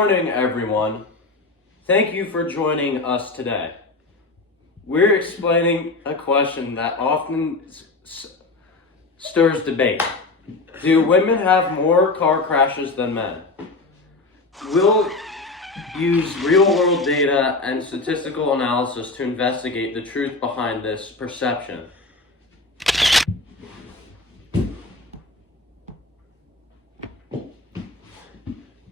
morning, everyone. Thank you for joining us today. We're explaining a question that often stirs debate. Do women have more car crashes than men? We'll use real-world data and statistical analysis to investigate the truth behind this perception.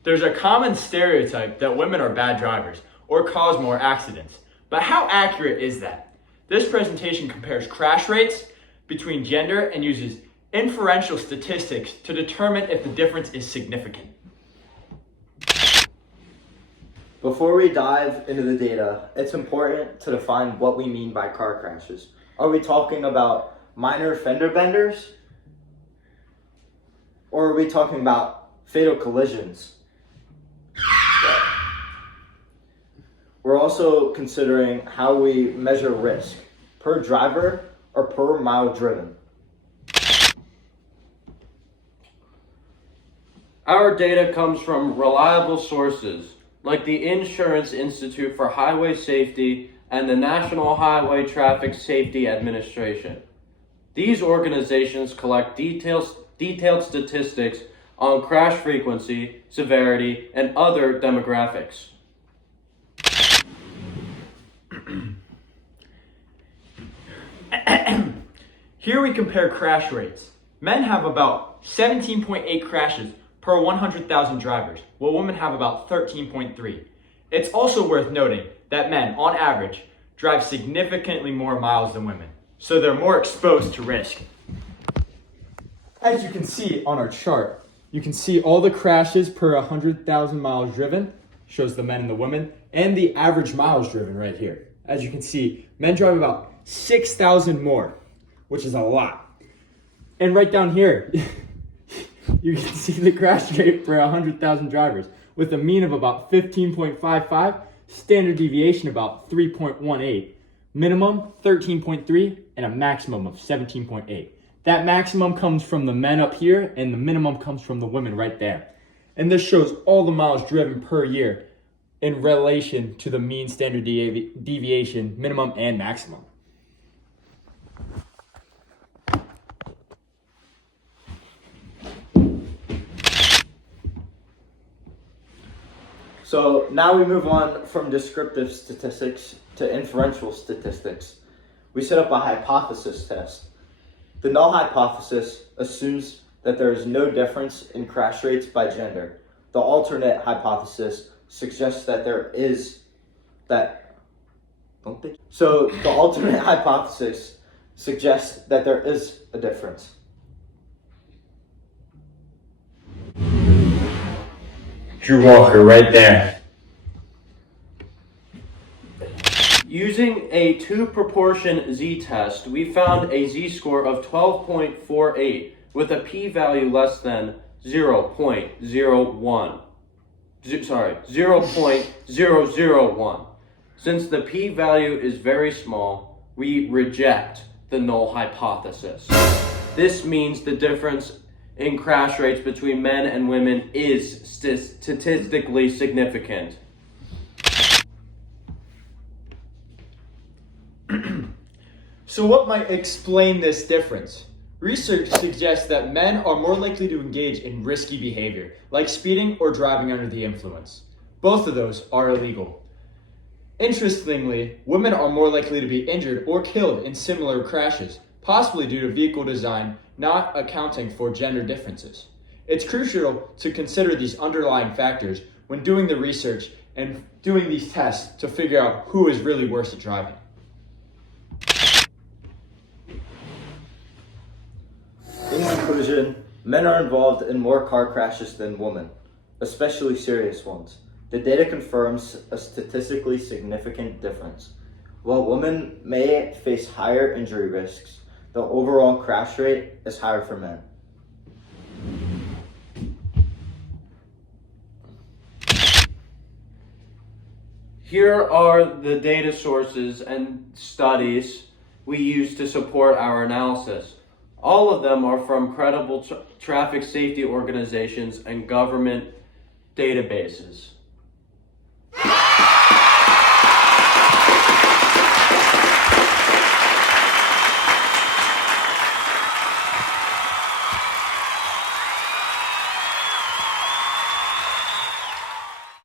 There's a common stereotype that women are bad drivers or cause more accidents. But how accurate is that? This presentation compares crash rates between gender and uses inferential statistics to determine if the difference is significant. Before we dive into the data, it's important to define what we mean by car crashes. Are we talking about minor fender benders? Or are we talking about fatal collisions? We're also considering how we measure risk, per driver or per mile driven. Our data comes from reliable sources like the Insurance Institute for Highway Safety and the National Highway Traffic Safety Administration. These organizations collect detailed statistics on crash frequency, severity, and other demographics. Here we compare crash rates. Men have about 17.8 crashes per 100,000 drivers, while women have about 13.3. It's also worth noting that men, on average, drive significantly more miles than women, so they're more exposed to risk. As you can see on our chart, you can see all the crashes per 100,000 miles driven, shows the men and the women, and the average miles driven right here. As you can see, men drive about 6,000 more, which is a lot. And right down here, you can see the crash rate for 100,000 drivers with a mean of about 15.55, standard deviation about 3.18, minimum 13.3, and a maximum of 17.8. That maximum comes from the men up here and the minimum comes from the women right there. And this shows all the miles driven per year in relation to the mean, standard deviation, minimum, and maximum. So now we move on from descriptive statistics to inferential statistics. We set up a hypothesis test. The null hypothesis assumes that there is no difference in crash rates by gender. The alternate hypothesis suggests that there is So the alternate hypothesis suggests that there is a difference. Drew Walker right there. Using a two-proportion z-test, we found a z-score of 12.48 with a p-value less than 0.001. Since the p-value is very small, we reject the null hypothesis. This means the difference in crash rates between men and women is statistically significant. So what might explain this difference? Research suggests that men are more likely to engage in risky behavior, like speeding or driving under the influence. Both of those are illegal. Interestingly, women are more likely to be injured or killed in similar crashes, possibly due to vehicle design not accounting for gender differences. It's crucial to consider these underlying factors when doing the research and doing these tests to figure out who is really worse at driving. In conclusion, men are involved in more car crashes than women, especially serious ones. The data confirms a statistically significant difference. While women may face higher injury risks, the overall crash rate is higher for men. Here are the data sources and studies we use to support our analysis. All of them are from credible traffic safety organizations and government databases.